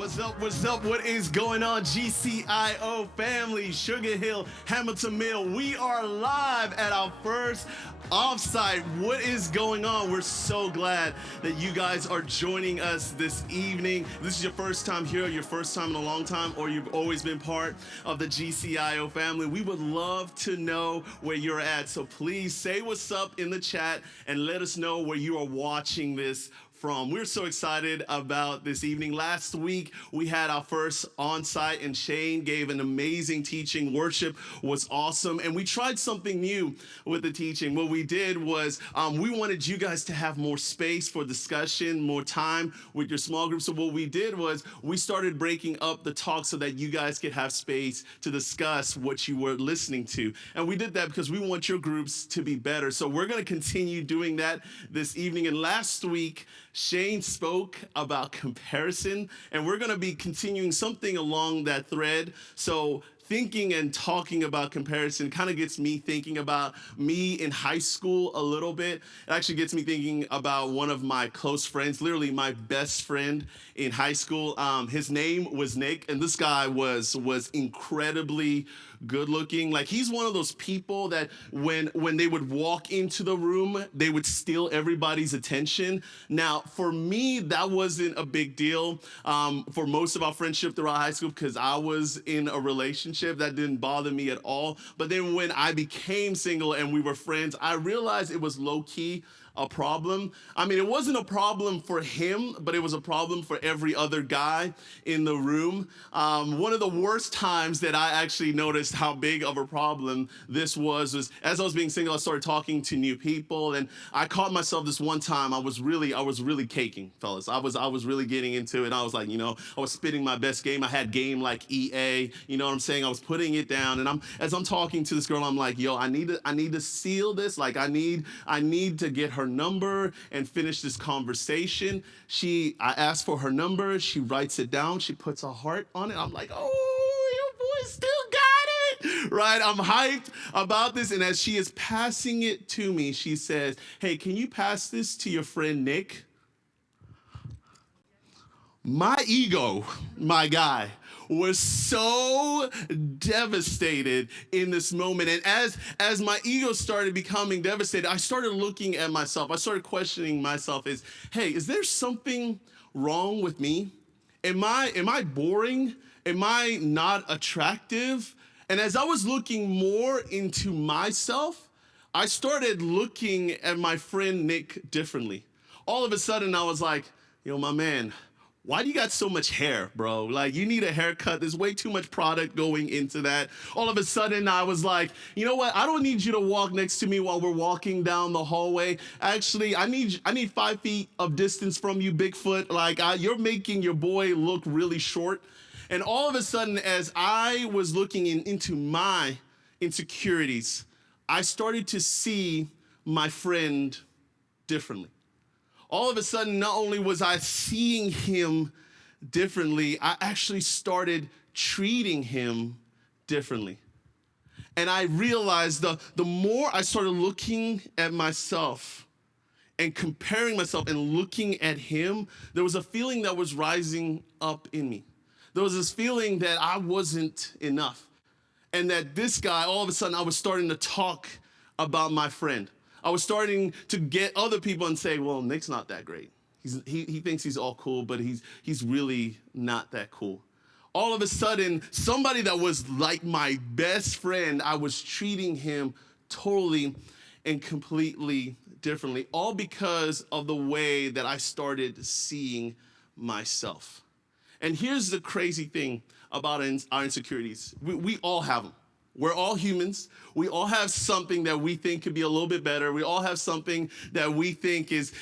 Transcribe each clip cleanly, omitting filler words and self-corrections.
What's up? What's up? What is going on, GCIO family, Sugar Hill, Hamilton Mill? We are live at our first offsite. What is going on? We're so glad that you guys are joining us this evening. This is your first time here, your first time in a long time, or you've always been part of the GCIO family. We would love to know where you're at. So please say what's up in the chat and let us know where you are watching this from. We're so excited about this evening. Last week, we had our first on-site, and Shane gave an amazing teaching. Worship was awesome, and we tried something new with the teaching. What we did was we wanted you guys to have more space for discussion, more time with your small group. So what we did was we started breaking up the talk so that you guys could have space to discuss what you were listening to. And we did that because we want your groups to be better. So we're going to continue doing that this evening. And last week, Shane spoke about comparison, and we're going to be continuing something along that thread. So thinking and talking about comparison kind of gets me thinking about me in high school a little bit. It actually gets me thinking about one of my close friends, literally my best friend in high school. His name was Nick, and this guy was incredibly good looking. Like, he's one of those people that when they would walk into the room, they would steal everybody's attention. Now, for me, that wasn't a big deal for most of our friendship throughout high school because I was in a relationship. That didn't bother me at all. But then when I became single and we were friends, I realized it was low-key a problem. I mean, it wasn't a problem for him, but it was a problem for every other guy in the room. One of the worst times that I actually noticed how big of a problem this was as I was being single, I started talking to new people, and I caught myself this one time. I was really caking, fellas. I was really getting into it. I was like, I was spitting my best game. I had game like EA, you know what I'm saying? I was putting it down, and as I'm talking to this girl, I'm like, yo, I need to seal this. Like, I need to get her number and finish this conversation. I asked for her number. She writes it down. She puts a heart on it. I'm like, oh, your boy still got it, right? I'm hyped about this. And as she is passing it to me, she says, hey, can you pass this to your friend Nick? My ego, my guy, was so devastated in this moment. And as my ego started becoming devastated, I started looking at myself. I started questioning myself hey, is there something wrong with me? Am I boring? Am I not attractive? And as I was looking more into myself, I started looking at my friend Nick differently. All of a sudden, I was like, my man, why do you got so much hair, bro? Like, you need a haircut. There's way too much product going into that. All of a sudden, I was like, you know what? I don't need you to walk next to me while we're walking down the hallway. Actually, I need 5 feet of distance from you, Bigfoot. Like, you're making your boy look really short. And all of a sudden, as I was looking into my insecurities, I started to see my friend differently. All of a sudden, not only was I seeing him differently, I actually started treating him differently. And I realized the more I started looking at myself and comparing myself and looking at him, there was a feeling that was rising up in me. There was this feeling that I wasn't enough. And that this guy, all of a sudden, I was starting to talk about my friend. I was starting to get other people and say, well, Nick's not that great. He thinks he's all cool, but he's really not that cool. All of a sudden, somebody that was like my best friend, I was treating him totally and completely differently, all because of the way that I started seeing myself. And here's the crazy thing about our insecurities. We all have them. We're all humans. We all have something that we think could be a little bit better. We all have something that we think is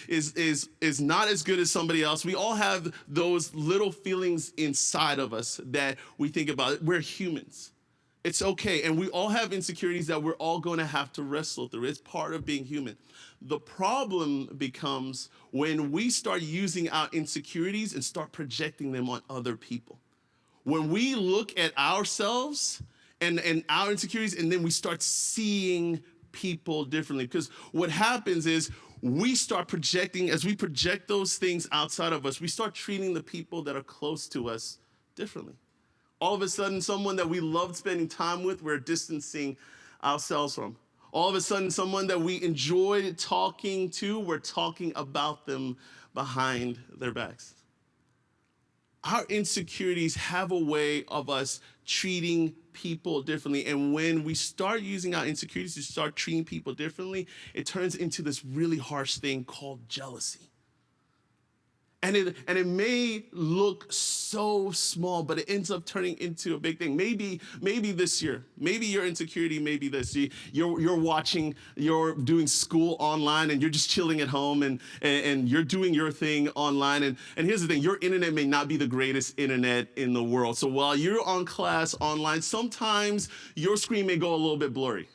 not as good as somebody else. We all have those little feelings inside of us that we think about. We're humans. It's okay. And we all have insecurities that we're all going to have to wrestle through. It's part of being human. The problem becomes when we start using our insecurities and start projecting them on other people. When we look at ourselves and our insecurities, and then we start seeing people differently. Because what happens is we start projecting, as we project those things outside of us, we start treating the people that are close to us differently. All of a sudden, someone that we loved spending time with, we're distancing ourselves from. All of a sudden, someone that we enjoyed talking to, we're talking about them behind their backs. Our insecurities have a way of us treating people differently. And when we start using our insecurities to start treating people differently, it turns into this really harsh thing called jealousy. And it may look so small, but it ends up turning into a big thing. Maybe this year, maybe your insecurity may be this. You're doing school online and you're just chilling at home and you're doing your thing online. And here's the thing, your internet may not be the greatest internet in the world. So while you're on class online, sometimes your screen may go a little bit blurry.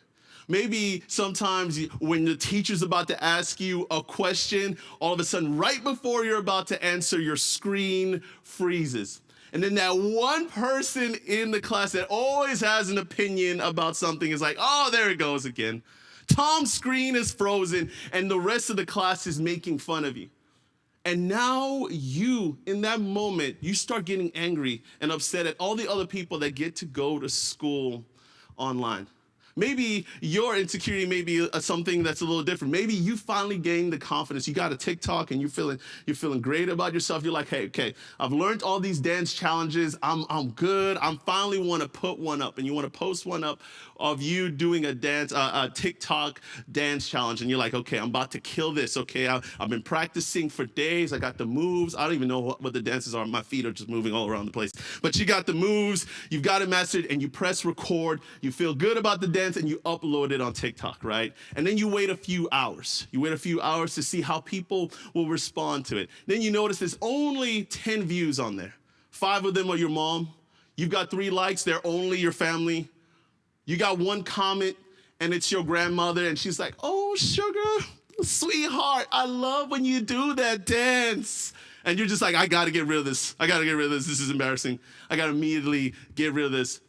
Maybe sometimes when the teacher's about to ask you a question, all of a sudden, right before you're about to answer, your screen freezes. And then that one person in the class that always has an opinion about something is like, oh, there it goes again. Tom's screen is frozen, and the rest of the class is making fun of you. And now you, in that moment, you start getting angry and upset at all the other people that get to go to school online. Maybe your insecurity may be something that's a little different. Maybe you finally gained the confidence. You got a TikTok and you're feeling great about yourself. You're like, hey, okay, I've learned all these dance challenges. I'm good. I finally want to put one up, and you want to post one up of you doing a TikTok dance challenge, and you're like, okay, I'm about to kill this. Okay, I've been practicing for days. I got the moves. I don't even know what the dances are. My feet are just moving all around the place. But you got the moves. You've got it mastered, and you press record. You feel good about the dance, and you upload it on TikTok, right? And then you wait a few hours. You wait a few hours to see how people will respond to it. Then you notice there's only 10 views on there. 5 of them are your mom. You've got 3 likes. They're only your family. You got 1 comment, and it's your grandmother, and she's like, oh, sugar, sweetheart, I love when you do that dance. And you're just like, I got to get rid of this. I got to get rid of this. This is embarrassing. I got to immediately get rid of this.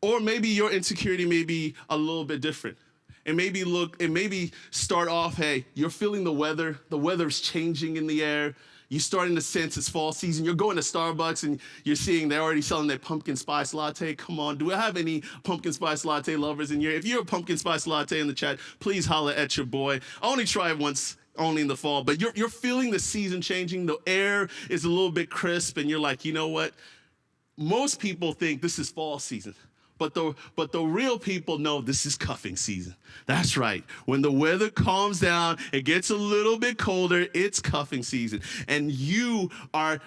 Or maybe your insecurity may be a little bit different. It maybe start off, hey, you're feeling the weather. The weather's changing in the air. You're starting to sense it's fall season. You're going to Starbucks and you're seeing they're already selling their pumpkin spice latte. Come on, do I have any pumpkin spice latte lovers in here? If you're a pumpkin spice latte in the chat, please holler at your boy. I only try it once, only in the fall, but you're feeling the season changing. The air is a little bit crisp, and you're like, you know what? Most people think this is fall season. But the real people know this is cuffing season. That's right. When the weather calms down, it gets a little bit colder, it's cuffing season. And you are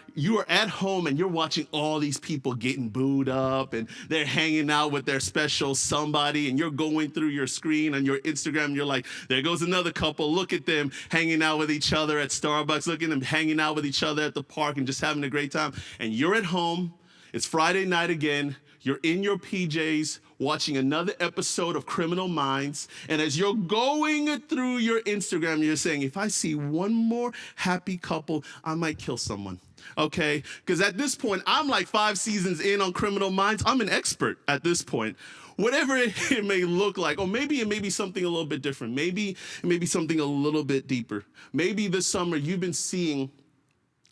at home and you're watching all these people getting booed up, and they're hanging out with their special somebody, and you're going through your screen on your Instagram, and you're like, there goes another couple. Look at them hanging out with each other at Starbucks. Look at them hanging out with each other at the park and just having a great time. And you're at home. It's Friday night again. You're in your PJs watching another episode of Criminal Minds. And as you're going through your Instagram, you're saying, if I see one more happy couple, I might kill someone. Okay? Because at this point, I'm like 5 seasons in on Criminal Minds. I'm an expert at this point. Whatever it may look like, or maybe it may be something a little bit different. Maybe it may be something a little bit deeper. Maybe this summer you've been seeing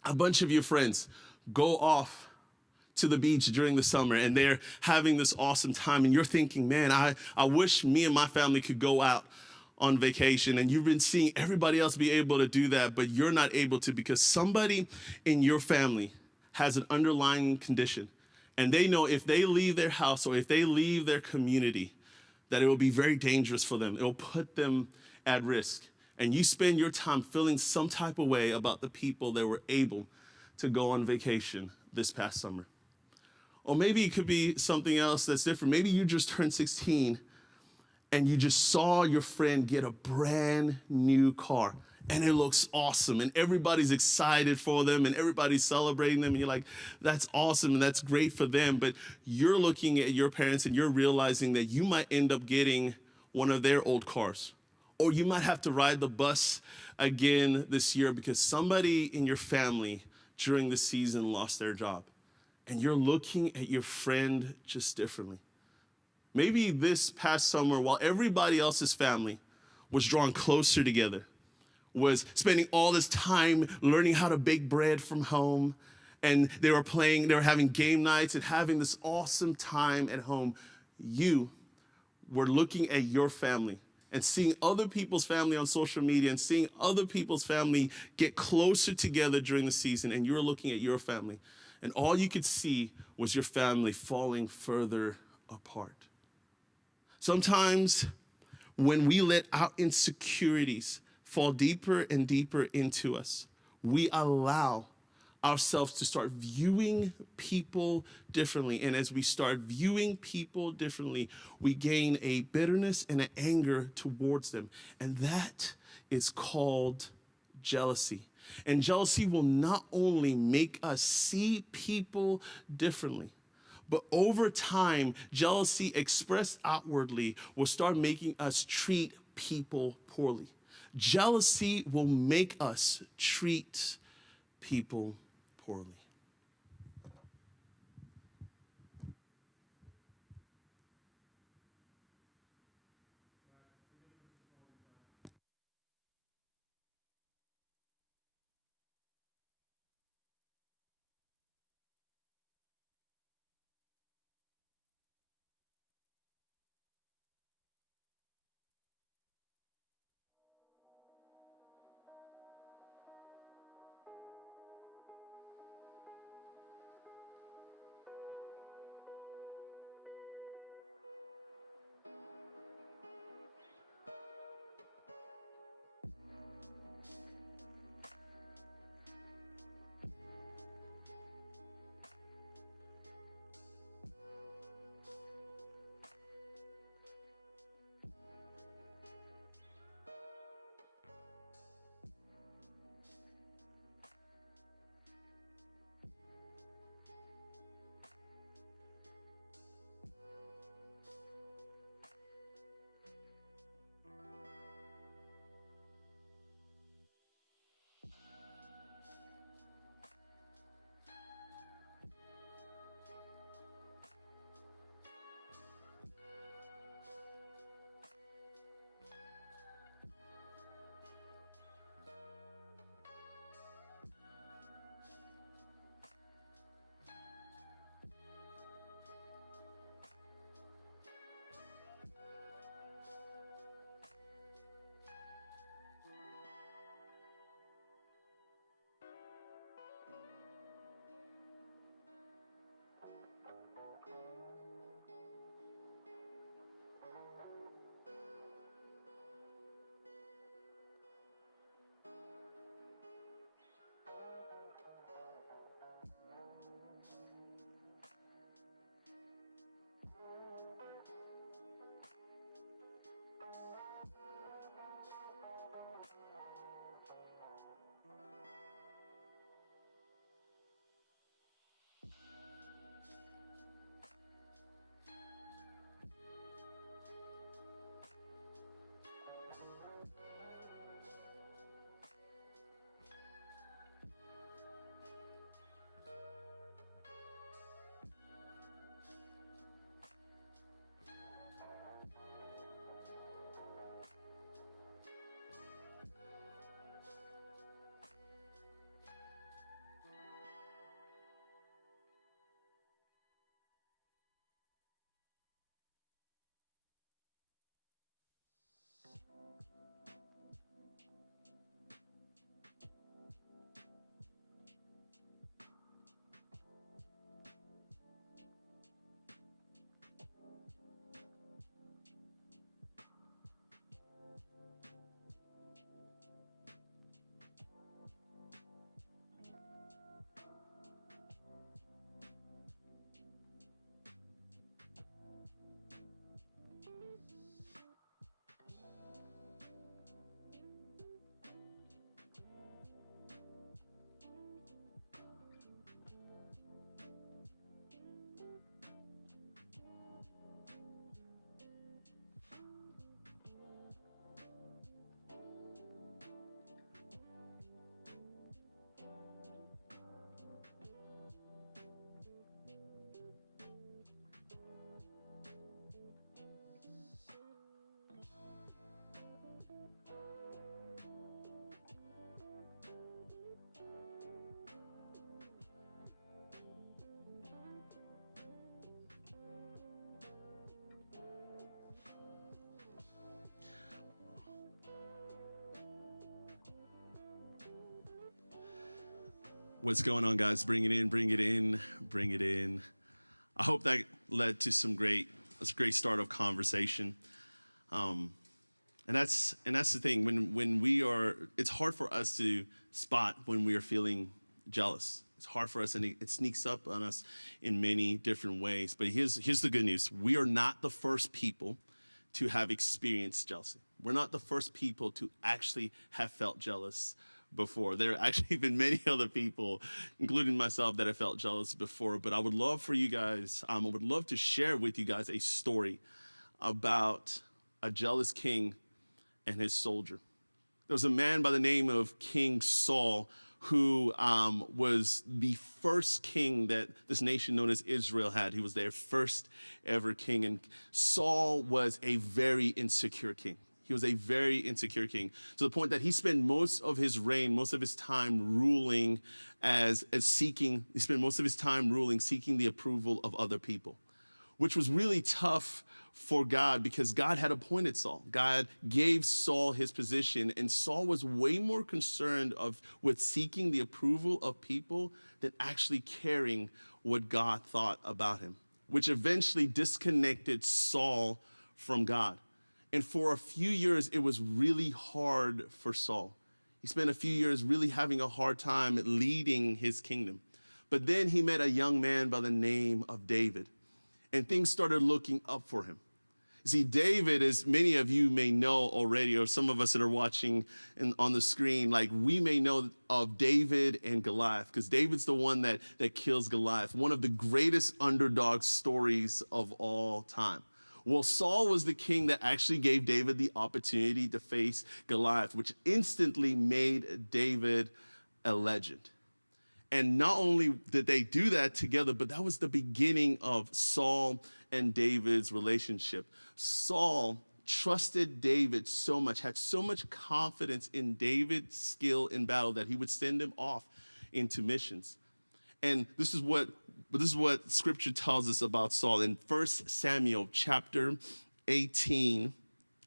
a bunch of your friends go off to the beach during the summer, and they're having this awesome time, and you're thinking, man, I wish me and my family could go out on vacation. And you've been seeing everybody else be able to do that, but you're not able to because somebody in your family has an underlying condition, and they know if they leave their house or if they leave their community, that it will be very dangerous for them. It will put them at risk. And you spend your time feeling some type of way about the people that were able to go on vacation this past summer. Or maybe it could be something else that's different. Maybe you just turned 16 and you just saw your friend get a brand new car, and it looks awesome, and everybody's excited for them, and everybody's celebrating them, and you're like, that's awesome, and that's great for them. But you're looking at your parents and you're realizing that you might end up getting one of their old cars, or you might have to ride the bus again this year because somebody in your family during the season lost their job. And you're looking at your friend just differently. Maybe this past summer, while everybody else's family was drawn closer together, was spending all this time learning how to bake bread from home. And they were having game nights and having this awesome time at home. You were looking at your family and seeing other people's family on social media and seeing other people's family get closer together during the season, and you were looking at your family. And all you could see was your family falling further apart. Sometimes when we let our insecurities fall deeper and deeper into us, we allow ourselves to start viewing people differently. And as we start viewing people differently, we gain a bitterness and an anger towards them. And that is called jealousy. And jealousy will not only make us see people differently, but over time, jealousy expressed outwardly will start making us treat people poorly. Jealousy will make us treat people poorly. What's going on, guys? Bring it in, bring it in, bring it in. I hope that led to a great start of conversation. And that's the thing. When we are, it's hard for us to spot when we are feeling jealous. It's hard for us, and it sneaks up on us in many different ways. But here's the good news: we are not the first people to have experienced jealousy. We're not the first people to actually have felt jealous before. There have actually been many other people, including myself, that have felt jealous before. But I would love for you guys, I would love to share with you guys a story about a jealous king and his soldier. There was a man by the name of King Saul who was the first king that this nation known as Israel had. He was their first ever king. And Saul was a very insecure king. He was a very insecure king, to the point that he spent most of his reign, most of his time ruling seeking the approval of other people, which was really tough for God because God had appointed Saul. God gave Saul his position, and Saul was way more concerned with seeking the approval of people than actually caring what God thought about him, which eventually disconnected Saul from God. And for a few years, it was really hard for Saul. He spent a few years really having a hard time leading his kingdom. But then he met a young man by the name of David, and things started looking up for him. See, David, as many of you may know already, or some of us that are watching on the screen, like we may know of David and Goliath, because David's the one that kills Goliath, one of the greatest underdog stories of all time. Well, Saul was the king that actually gave David the opportunity to face Goliath, which instantly made David a legend. And not only did they do that together, but that was the beginning of Saul and David's relationship. Saul trusted David so much, had so much confidence in David's skill in battle that he would send him off into missions. And this is what Scripture tells us about Saul in 1 Samuel chapter 18.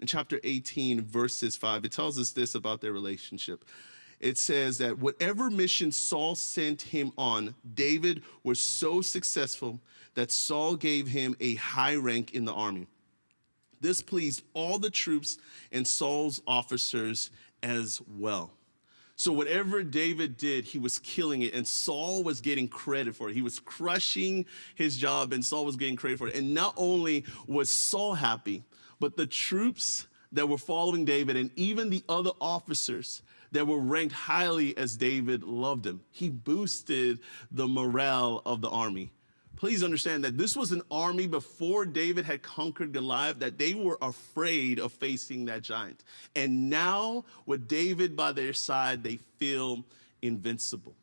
In chapter 18, verses 5, it tells us this about their relationship. It says that whatever mission Saul sent him on, David was so successful that Saul gave him a high rank in the army. This pleased all the troops and Saul's officers as well. So whatever David did, he was killing it, and Saul was getting credit for it. He was crushing his job, and Saul was getting credit for it. And not only was Saul happy, but the troops that were following David and even the other officers that were ranked highly as David loved him. He boosted the morale of the army. Please understand that this was an army before David had conquered Goliath, that they were afraid of facing that giant. And now, with David by their side, they feel invincible.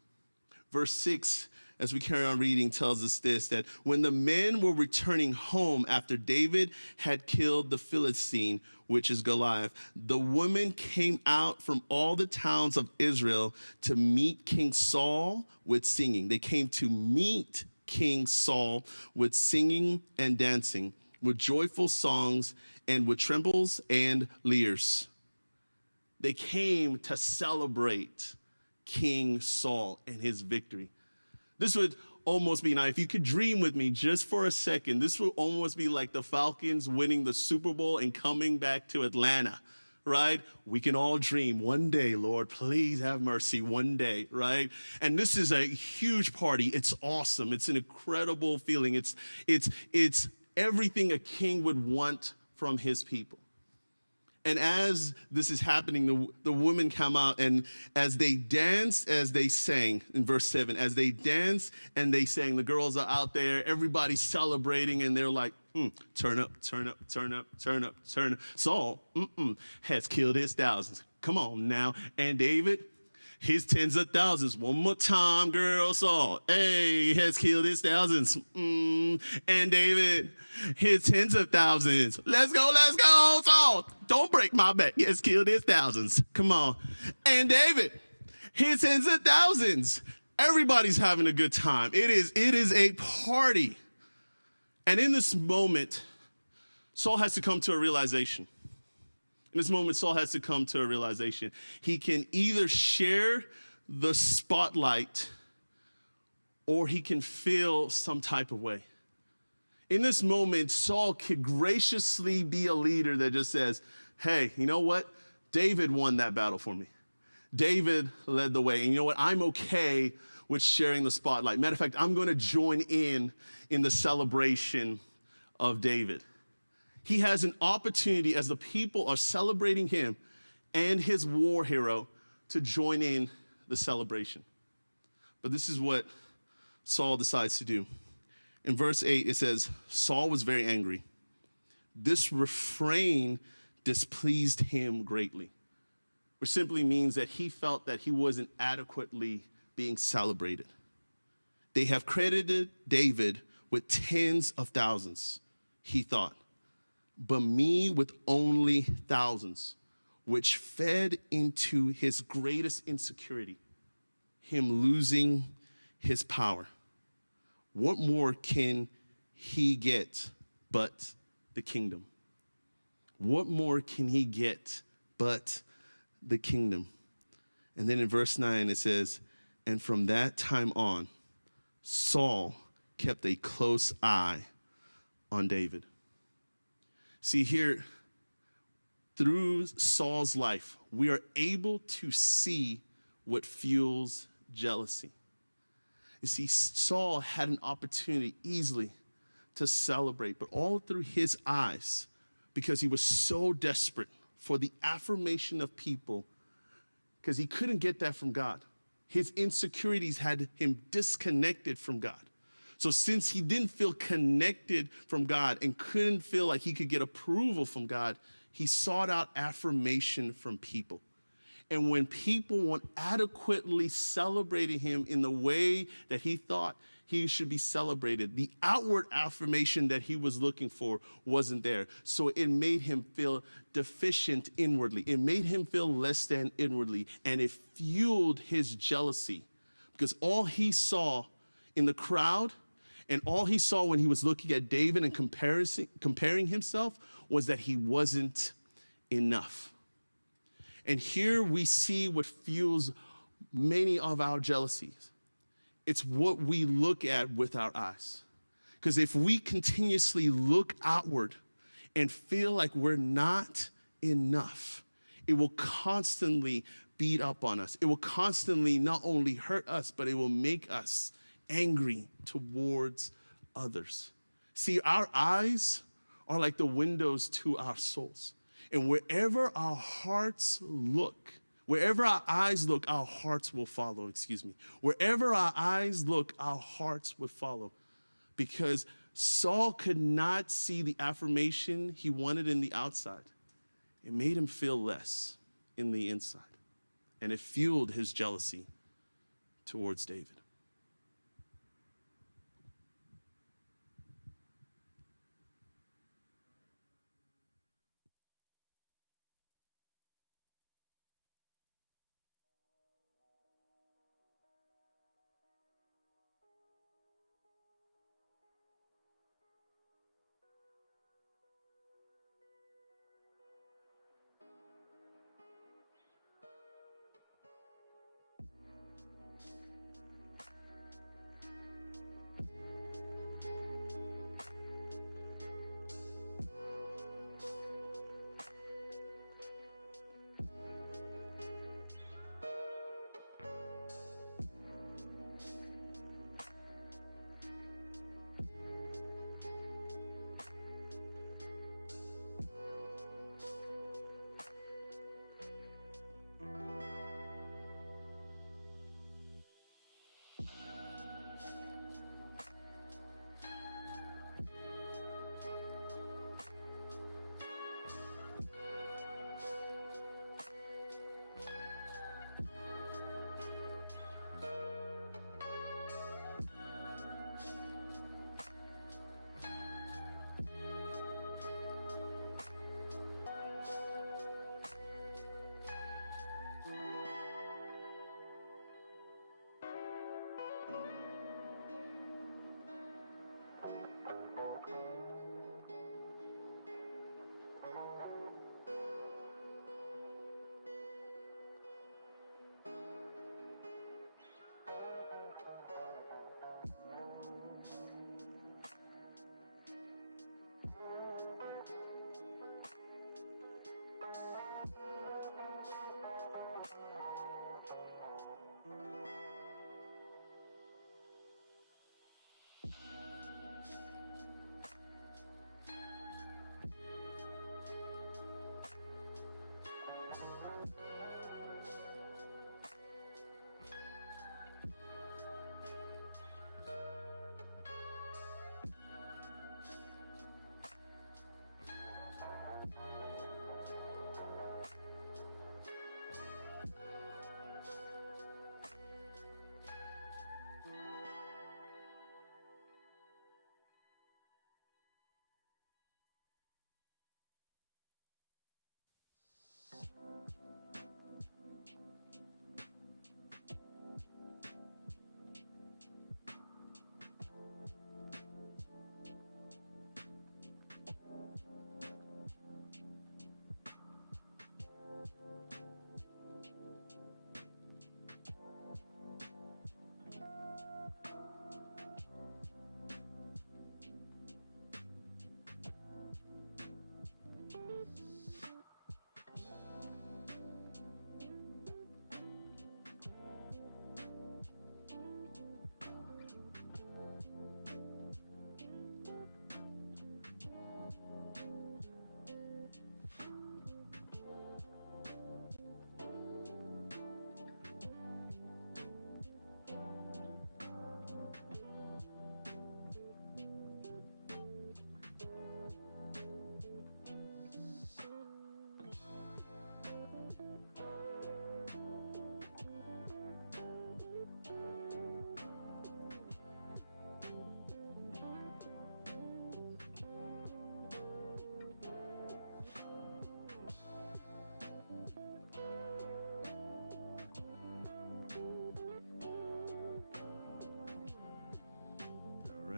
Verse 6, as we carry on reading, tells us this, that when the men were returning home after David had killed the Philistine, which is Goliath, the women came out from all the towns of Israel to meet King Saul with singing. They came to meet King Saul with singing and dancing, with joyful songs and with trembles and lyres. They came to celebrate King Saul and his victory. This would almost be, now if you could dream with me just for a second, this would almost be like the Falcons winning the Super Bowl and coming back to Atlanta, right? We can all dream one day, Lord, please have mercy one day, right? And this is a huge party. It's awesome. It's an incredible feeling. It's everything a king would want from his people. And as this is happening, the women come out, and as they danced, as they sang, in verse 7, as they danced and they sang, the girls are out there, everybody's celebrating, and they're like, turn up, turn up, turn up, turn up, turn up. Saul has killed his thousands. Come on now. And David, his tens of thousands. One more time, girl. Saul, hey, has killed his thousands. And David, his tens of thousands. Let's go, Saul. Don't break my back. He has killed his thousands. Come on. And David, his tens of thousands. Everybody's having a good time. It is a party. And in this moment, Saul has to come to a realization. In this moment, Saul has to come to a realization. He can either share the spotlight or he can feel some type of way. In this moment, Saul could graciously be a leader that just says, hey, you know what? David won that battle for me. David led the way. And you know what? I'm okay with sharing the spotlight. Matter of fact, I'm going to join in the celebration of David. He has an opportunity as the people are celebrating him and his war hero to join in the celebration. But this is what Saul decides to do. In verse 8, it says, Saul was very angry. This refrain displeased him greatly, which simply means that he felt that he wasn't adequately being celebrated. They have credited David with tens of thousands, he thought, but me with only thousands, which fed into his greatest insecurity, him losing his power. What more can he get but the kingdom? What more can he get but the kingdom? And then in verse 9 it says, and from that time on, Saul kept a close eye on David. See here, through Saul's life, we are able to see what fuels jealousy. You see, Saul had an opportunity easily to celebrate, but all through his eyes, because he was so desperate for the affirmation of people, because he couldn't get that from God. His insecurities had him disconnected from God. So since he didn't feel connected from God and couldn't feel like he could get approval from God, he sought out affirmation from people. And when people weren't adequately celebrating him in the way that he thought he should be celebrated, the outward affirmation that he was looking for wasn't there. So it made him feel deficient inwardly. It made him feel less than inwardly. And it fueled his jealousy, because all he saw in the crowd and all he saw when he was looking at David and comparing himself was that he wasn't enough. And here we see what fuels many of our jealousies. It's what we look at with our eyes. Because if we continuously look outward and feel like we're not enough, it will constantly beat up on us. It will constantly not only hurt us, but it will make us angry towards others. See, our eyes are like the windows to our souls. And wherever our hearts look, wherever our eyes look, our hearts will follow, Wherever our eyes look, our hearts would follow. Because Saul could not see the affirmation he wanted in the outside. It made him feel less in the inside. And it fueled his jealousy towards David.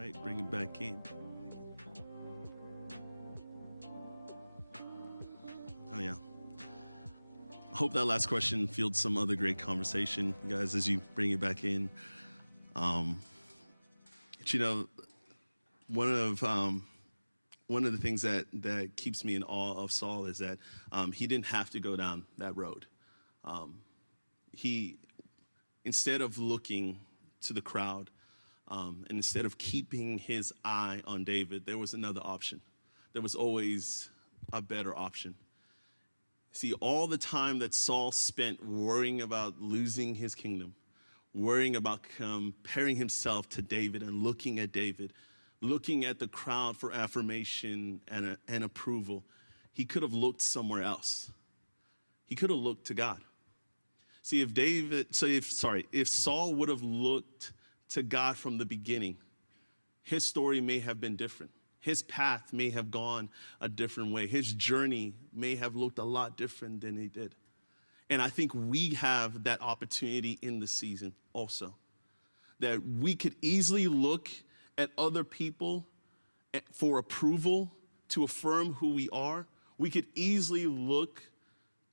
right, bring it back in. Oh, yeah. I hope that last question fueled some other great conversation, you guys, as you bring it back in. You know, one of the things that keeps me in awe of Saul is that he didn't have to go down that road. He, instead of looking to the crowd, and instead of keeping his eye on David, there was another option. There was always a better option. See, all the time that Saul spent worrying about losing his kingdom, worrying about comparing himself to David and looking at David, looking at the crowd for affirmation and approval, he could have looked somewhere else. He could have looked to God. See, if Saul would have looked to God from the beginning, his story may have been different. His path may have gone a different way. His journey may have looked a lot different than he did. And I think we have that opportunity in the season also, that we could easily look at other people for approval, to affirm who we are. We could easily look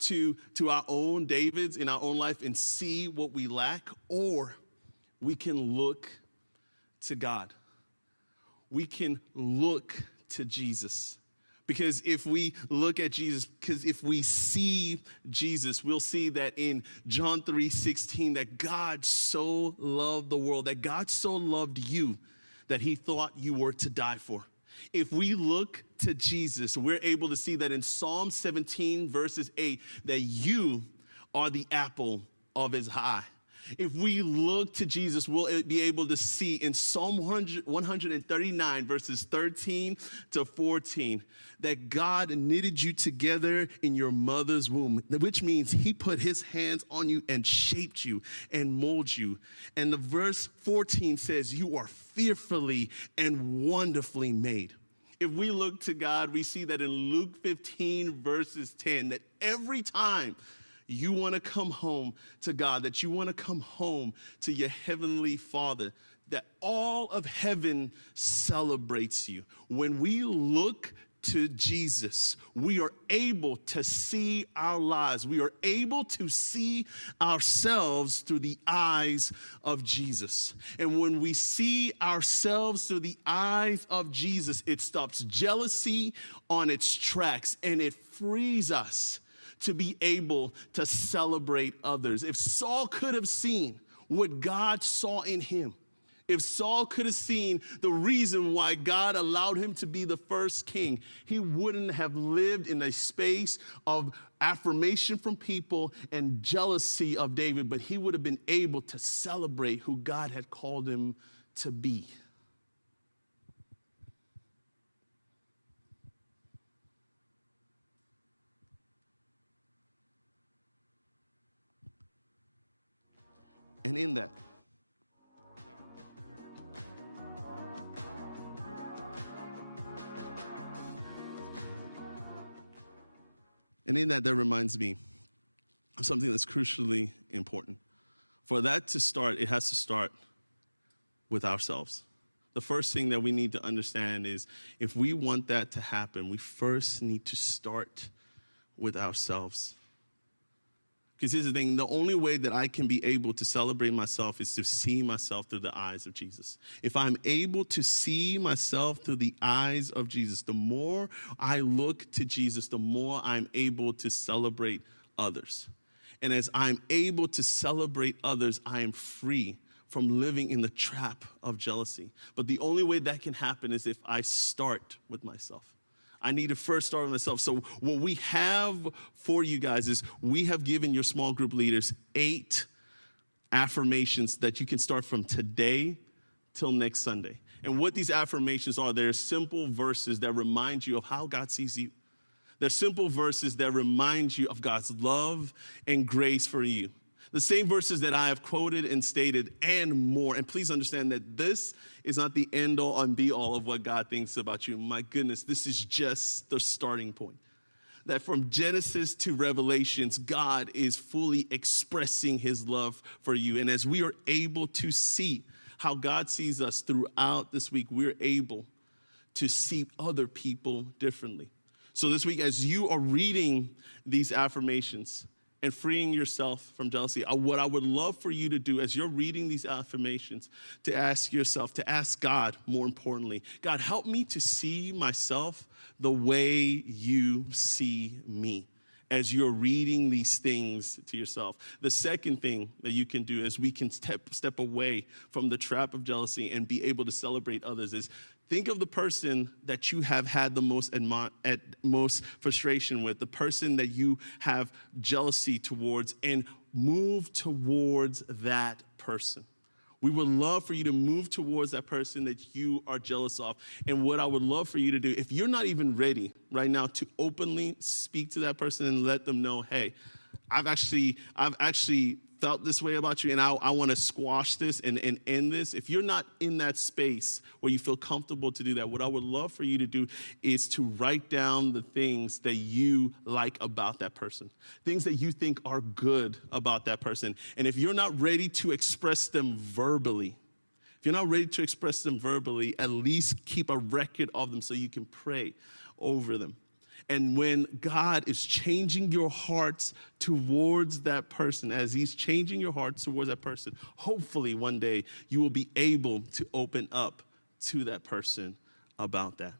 to our own Davids in our own life and see what we lack, or we can look to God. We can look to Jesus. Because if we look at Jesus, because if we see Jesus, we'll see that in John 3:16, that God so loved the world, that God so loved you, that he thought you were to die for. If we look to Jesus, we're able to see that in Psalm 17, verses 8, that you are the apple of his eye. If we look to Jesus, we'll be able to see in Psalm 139, verses 13 to 14, that God knitted you together in your mother's womb, which means he put his hands on you and shaped you and molded you. And the verse 14 says, you are fearfully and wonderfully made. If we look to God, we see that in Luke 15, verses 10, that every time you want to come home to God, that you want to come home to your heavenly Father, that all of heaven celebrates you. When we look to Jesus, we are able to see our lives. We are able to see ourselves through the eyes of Jesus. And when we see ourselves through the eyes of Jesus, it stops jealousy on its tracks, and it frees us to be able to celebrate others. If Saul could have seen what God saw in him, if Saul could have seen the reason why God allowed him to be the first king, he wouldn't have lived in a space of affirmation from people and jealousy of David, but he would have been able to celebrate who God had called him to be. And in that, that reminds me of something that's crucially important. For that to start, it has to start with ourselves. The first thing that we need to understand is if we want that to happen, we first need to start with ourselves. Because here's the thing, the only way that I can be able to celebrate myself is to see myself through the eyes of Jesus. If I'm able to see myself through the eyes of Jesus, the more I look to Jesus, the more I'm able to celebrate others. And as I'm able to celebrate others, I am free from living in the trap of jealousy. But the only way that can happen is if I start with myself. I need to first start with myself. So what we have for you guys is we have given your small group leaders 8 affirmations that you can start from today till next Sunday. And what these affirmations are, they're simple verses that remind you of how God sees you. They're simple verses that remind you of God's love and grace for you. The same verses that I have quoted and stated and more. And please understand that this is not the end all and be all of what God thinks about you. My goodness, this is just the starting point. That from Genesis to Revelations, God is fully expressing his love for you. And as we are able to see how God sees us throughout this week, we're able to see other people differently. So this week, as you are reading these affirmations and freeing yourself from jealousy, what I would love for you to do as you're reading these affirmations, to ask yourself, to ask God, more importantly, God, help me to see myself the way you see me, as you're reading these things to yourself. The second thing that you can do is we can step away from the trap of jealousy and be able to celebrate others is think of the person that you have had the most frustration with, the person that you have jealousy towards, and move towards that person. We would love for you to move towards that person that you are jealous of. And what I would love for you to do, if you're not even ready right now to openly speak to that person and let them know, hey, I've actually felt this way about you, and I want to squash this and end this. If you're not in that space where you feel comfortable to do that, what I would love for you to do is to write down the things that you like about that person, things that you think are good about that person. And if you're not ready to express them verbally, at least keep a record of them so you can pray over them. And when God is changing your hearts towards that person, as he's changing your hearts towards that person, hopefully one day you will be able to open up to that person about that.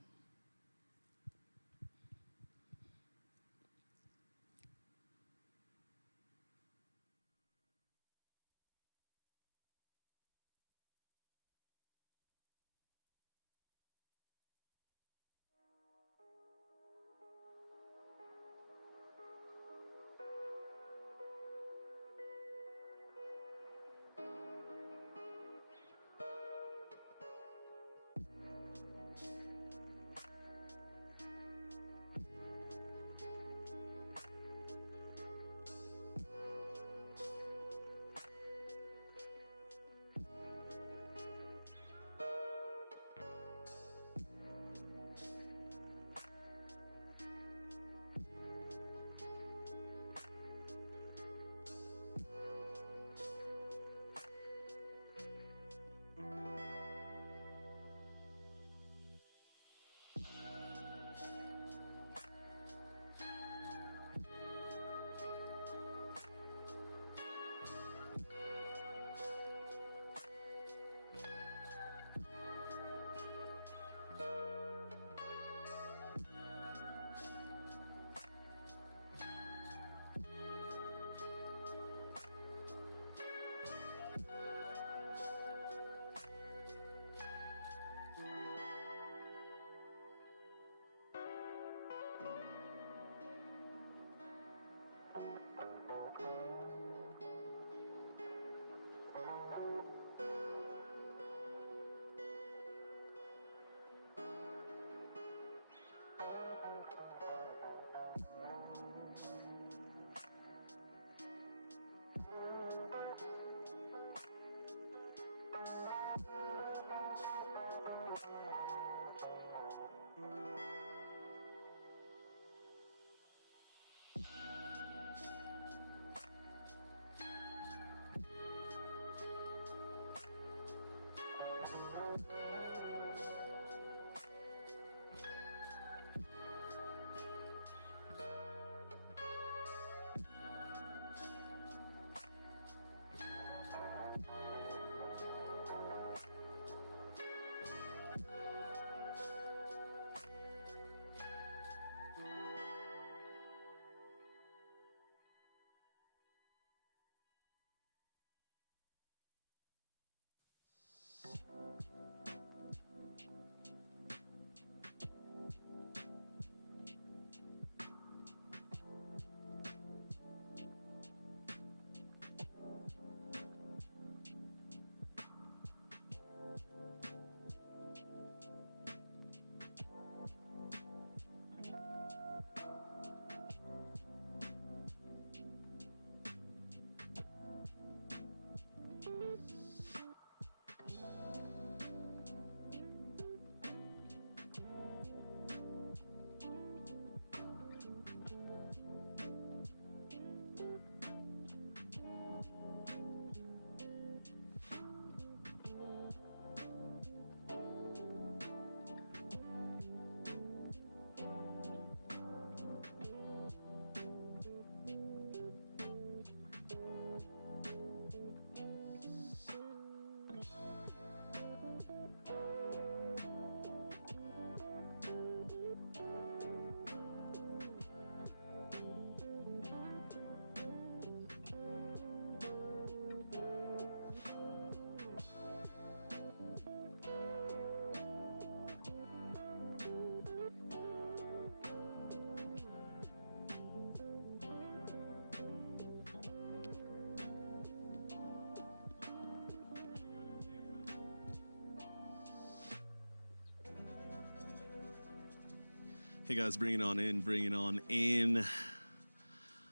Hey guys, bring it on in, bring it on in.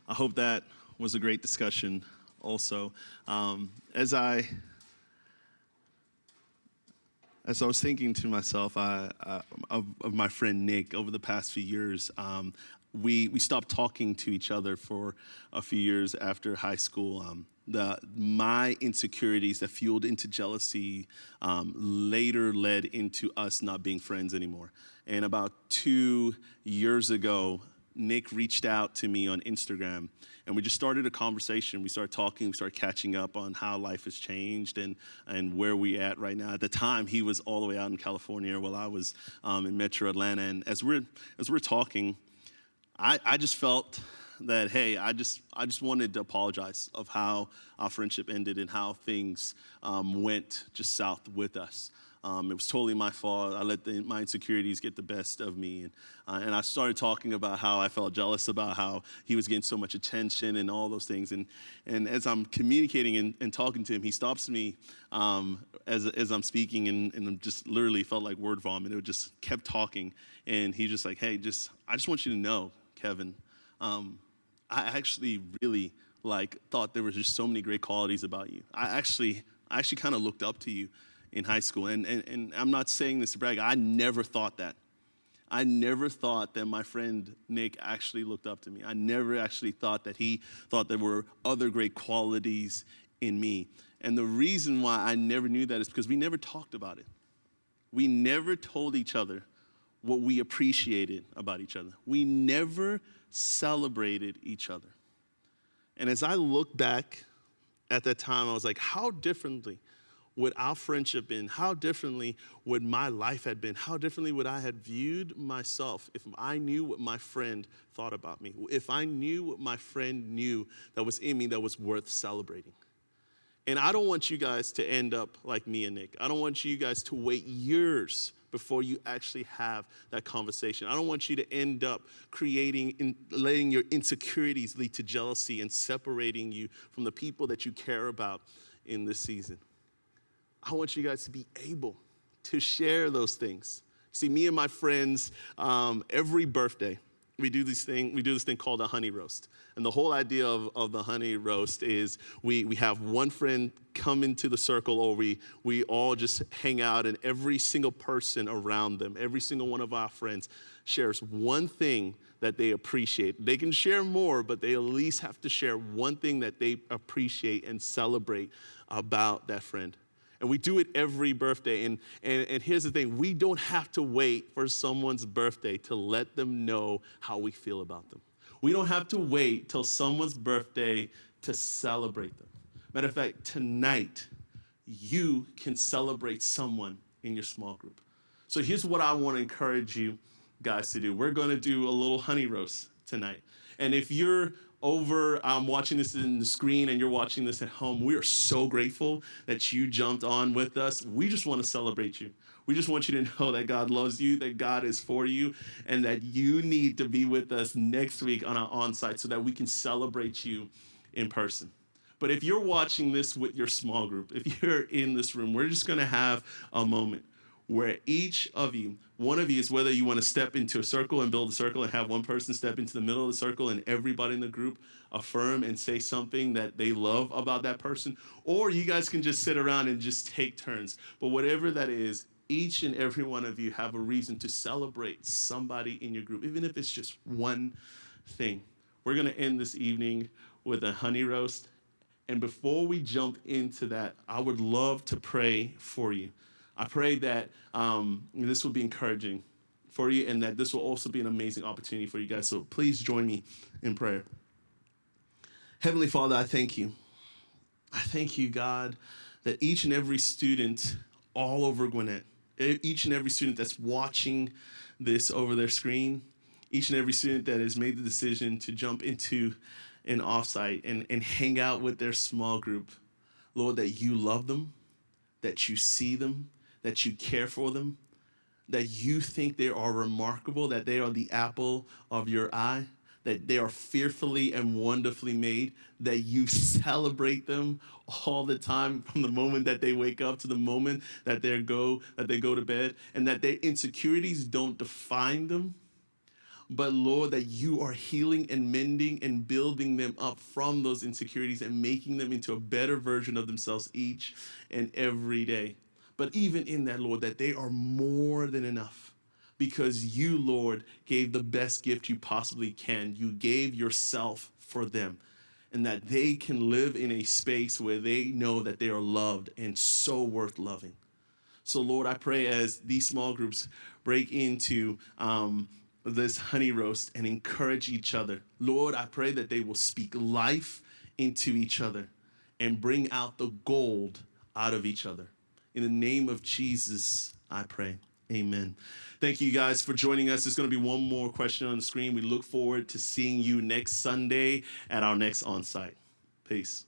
I hope that was a great discussion also. As I was thinking to myself of my friend Nick over the past few years, we stopped talking to each other for a few years after high school. My insecurities that fueled into jealousy later led into us not being friends anymore. And about 2 years ago, Nick reached out to me on Instagram, and we just started a conversation. We started talking, we started catching up on how life has changed and where we at right now. At the time, he was all the way out in California while I was in Metro Atlanta. And as we're talking, I just felt that, hey, I just wanted to apologize of how our friendship ended and how things went just south with us. It was totally my fault. I let my insecurities get the best of me. And I started talking about how I felt jealous about how he was getting so much attention and all those things. And as I'm communicating and talking to him, he stops me as I'm speaking and just literally felt like word vomit. It just kept talking. And he's just like, hey, I just want you to know, Kevin, I actually really thought there was just so many great qualities about you. I actually kind of looked up to you in high school. And I'm not saying this to brag. I never thought that. I never thought that my friend Nick actually looked up to me. I never actually thought that he thought there were other great qualities in me. And the reason why I never knew that is because we never talked about it. We never told each other what we appreciated about each other. We never celebrated each other. And as I look back at that time, I was like, how differently would our friendship been? How differently would my life have been? How differently would I have viewed myself if I knew what my friend thought about me? If I knew what my friend knew that was in me that was worth celebrating? And I don't want you guys to end up like me and Nick. I don't want you guys to wait years before you actually have that conversation. I don't want you to end up letting your insecurities lead to jealousy and separating you from the people that you care about in this season. I want you guys to be able to share those things. See, me and my friends, every birthday, we do this thing called a honey roast. And the whole idea of the honey roast is we have one friend come into the circle, or we all just hang out, and every single person around them, every single one of our friends shares one thing that they appreciate. They can share more, but they at least have to share one thing that they appreciate and celebrate about that friend. And we do it every birthday. And here's the thing. We don't have to wait for someone's birthday to let them know how we feel about them. We don't have to wait till someone's birthday to celebrate them. Matter of fact, tonight, you can celebrate someone in your small group. So here's what I want to encourage you guys to do. We're going to do a little honey roast tonight. And if you're over watching this in the screen and you're watching this at home, we are so grateful that you jumped on with us. We just want to celebrate you. We just want you to know that God loves you, that God is for you, and that you need to be with us next week on our on-site so that we can celebrate you in person. But if you're watching this with your small group, if you're in this room, we're just going to have a moment where each of you, one of you is whether you want to step into a circle and build a circle and have one person step into the middle of the circle and everybody in the group affirm and say something that they love about that person, or you guys can just sit around and just take turns. But whatever that is, each and every one of you have a reason to celebrate somebody in your group, even if it's just one thing. We're going to end this evening with a honey roast. And before we jump into that, I would love to pray for you. I pray that this will be encouraging for you and that this will also be an amazing opportunity for you guys. So please join me in prayer. Heavenly Father, I thank you. I thank you, God, that each and every student all over Gwinnett, each and every student that's watching this over their screen, each and every student that has made the decision to jump into an offsite and hang out with their small group, Lord, that you love them, that you see them, that you care for them, that you think they are remarkable, that they are the apple of your eye, that they are fearfully and wonderfully made, that you celebrate them all the time from the moment that they wake up to the moment that they go to bed, and that their insecurities don't define them. but Lord, that you are healing and mending and building them up from those insecurities and making them into a better version of themselves each and every day. But even in that, Lord, that they are more than enough because you, Lord, gave the best gift you possibly can. You gave yourself for them, and that they can live in a space where they know that they are loved and so worth loving. So, Lord, I pray as these small groups break into this honey roast and encourage each other, Lord, I pray that they will speak life into each other and bring out the gold out of each other. In the name of Jesus, I pray. Amen. Thank you guys for joining us. There's going to be one more question on the screen. We look forward to seeing you next Sunday at our next on-site. Peace.